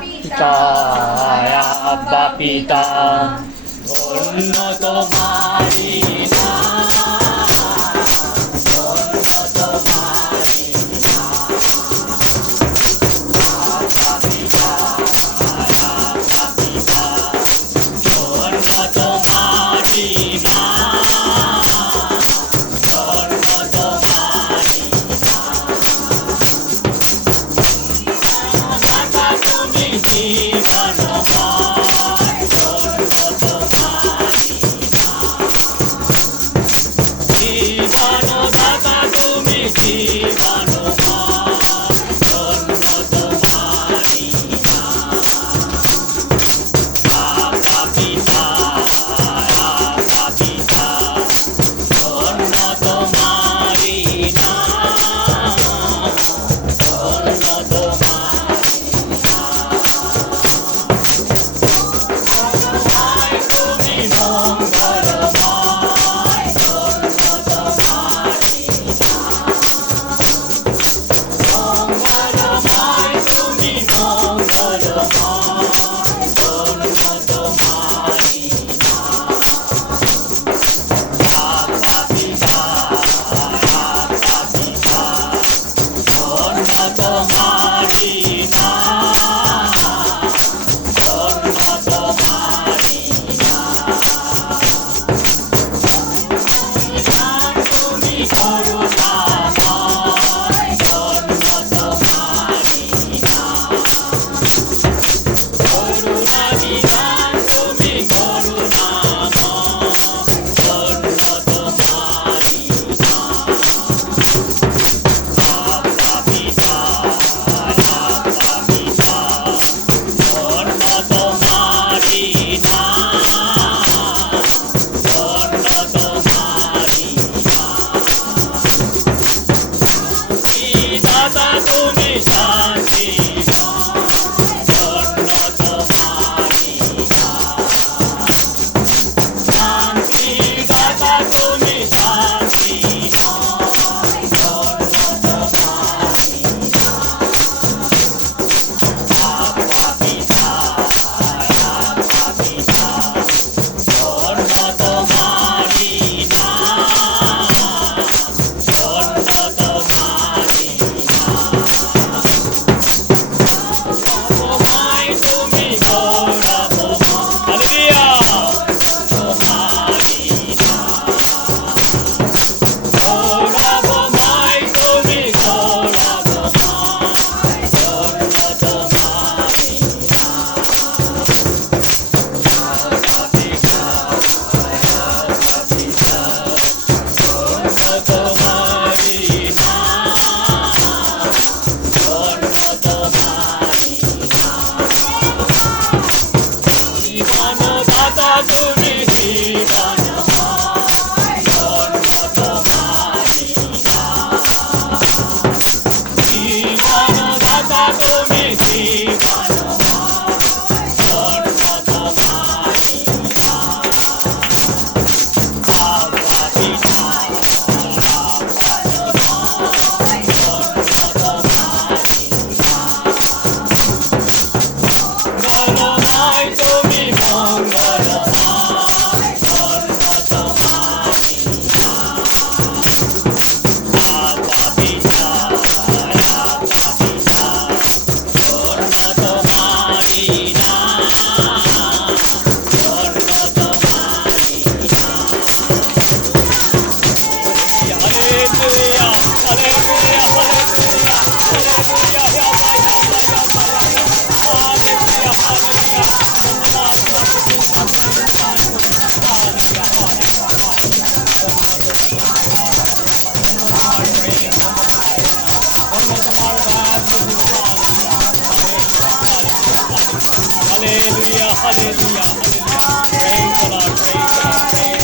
পিতায়া পিতা ধন্য তোমারি নাম Jesus आता तुम्ही शांती Bye. Hallelujah. Hallelujah. Praise the Lord. Praise the Lord. Praise